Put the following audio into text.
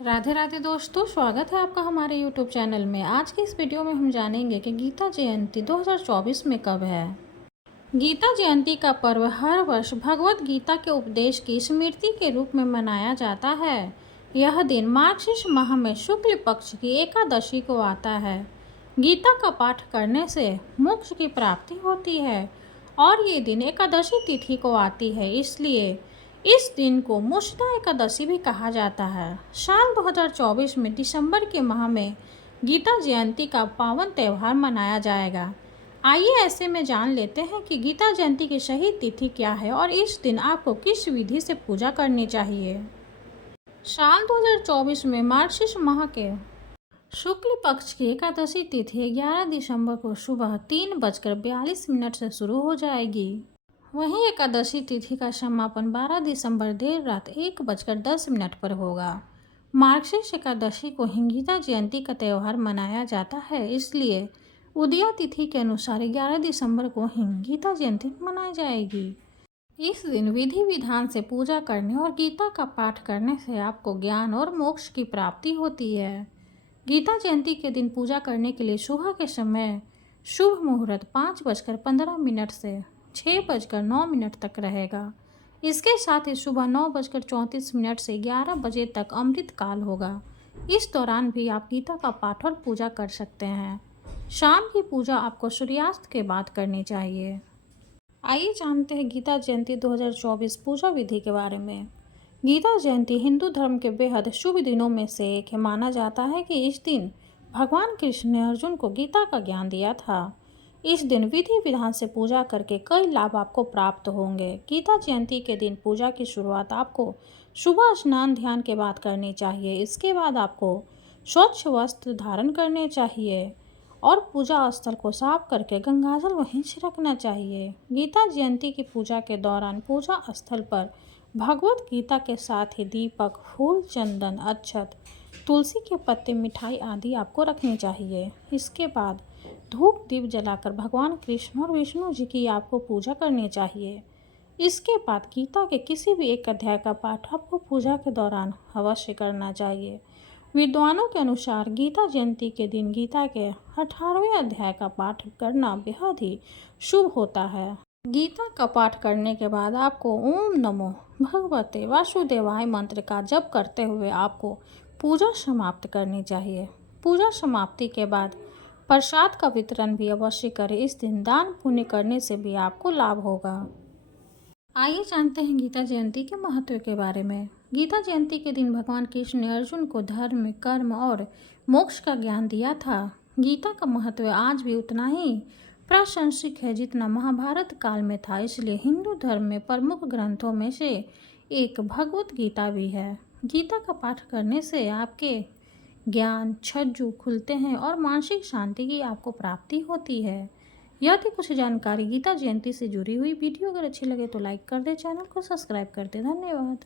राधे राधे दोस्तों, स्वागत है आपका हमारे YouTube चैनल में। आज की इस वीडियो में हम जानेंगे कि गीता जयंती 2024 में कब है। गीता जयंती का पर्व हर वर्ष भगवत गीता के उपदेश की स्मृति के रूप में मनाया जाता है। यह दिन मार्गशीर्ष माह में शुक्ल पक्ष की एकादशी को आता है। गीता का पाठ करने से मोक्ष की प्राप्ति होती है और ये दिन एकादशी तिथि को आती है, इसलिए इस दिन को मुष्टा एकादशी भी कहा जाता है। साल 2024 में दिसंबर के माह में गीता जयंती का पावन त्यौहार मनाया जाएगा। आइए ऐसे में जान लेते हैं कि गीता जयंती की सही तिथि क्या है और इस दिन आपको किस विधि से पूजा करनी चाहिए। साल 2024 में मार्गशीर्ष माह के शुक्ल पक्ष की एकादशी तिथि 11 दिसंबर को सुबह 3:42 से शुरू हो जाएगी। वहीं एकादशी तिथि का समापन 12 दिसंबर देर रात 1:10 पर होगा। मार्गशीर्ष एकादशी को ही गीता जयंती का त्यौहार मनाया जाता है, इसलिए उदया तिथि के अनुसार 11 दिसंबर को ही गीता जयंती मनाई जाएगी। इस दिन विधि विधान से पूजा करने और गीता का पाठ करने से आपको ज्ञान और मोक्ष की प्राप्ति होती है। गीता जयंती के दिन पूजा करने के लिए सुबह के समय शुभ मुहूर्त 5:15 से 6:09 तक रहेगा। इसके साथ ही सुबह 9:34 से 11 बजे तक अमृत काल होगा। इस दौरान भी आप गीता का पाठ और पूजा कर सकते हैं। शाम की पूजा आपको सूर्यास्त के बाद करनी चाहिए। आइए जानते हैं गीता जयंती 2024 पूजा विधि के बारे में। गीता जयंती हिंदू धर्म के बेहद शुभ दिनों में से एक है। माना जाता है कि इस दिन भगवान कृष्ण ने अर्जुन को गीता का ज्ञान दिया था। इस दिन विधि विधान से पूजा करके कई लाभ आपको प्राप्त होंगे। गीता जयंती के दिन पूजा की शुरुआत आपको सुबह स्नान ध्यान के बाद करनी चाहिए। इसके बाद आपको स्वच्छ वस्त्र धारण करने चाहिए और पूजा स्थल को साफ करके गंगाजल वहीं छिड़कना चाहिए। गीता जयंती की पूजा के दौरान पूजा स्थल पर भगवत गीता के साथ ही दीपक, फूल, चंदन, अक्षत, तुलसी के पत्ते, मिठाई आदि आपको रखनी चाहिए। इसके बाद धूप दीप जलाकर भगवान कृष्ण और विष्णु जी की आपको पूजा करनी चाहिए। इसके बाद गीता के किसी भी एक अध्याय का पाठ आपको पूजा के दौरान अवश्य करना चाहिए। विद्वानों के अनुसार गीता जयंती के दिन गीता के 18वें अध्याय का पाठ करना बेहद ही शुभ होता है। गीता का पाठ करने के बाद आपको ओम नमो भगवते वासुदेवाय मंत्र का जप करते हुए आपको पूजा समाप्त करनी चाहिए। पूजा समाप्ति के बाद प्रसाद का वितरण भी अवश्य करें। इस दिन दान पुण्य करने से भी आपको लाभ होगा। आइए जानते हैं गीता जयंती के महत्व के बारे में। गीता जयंती के दिन भगवान कृष्ण ने अर्जुन को धर्म, कर्म और मोक्ष का ज्ञान दिया था। गीता का महत्व आज भी उतना ही प्रासंगिक है जितना महाभारत काल में था, इसलिए हिंदू धर्म में प्रमुख ग्रंथों में से एक भगवत गीता भी है। गीता का पाठ करने से आपके ज्ञान छज्जू खुलते हैं और मानसिक शांति की आपको प्राप्ति होती है। यह थी कुछ जानकारी गीता जयंती से जुड़ी हुई। वीडियो अगर अच्छी लगे तो लाइक कर दे, चैनल को सब्सक्राइब कर दे। धन्यवाद।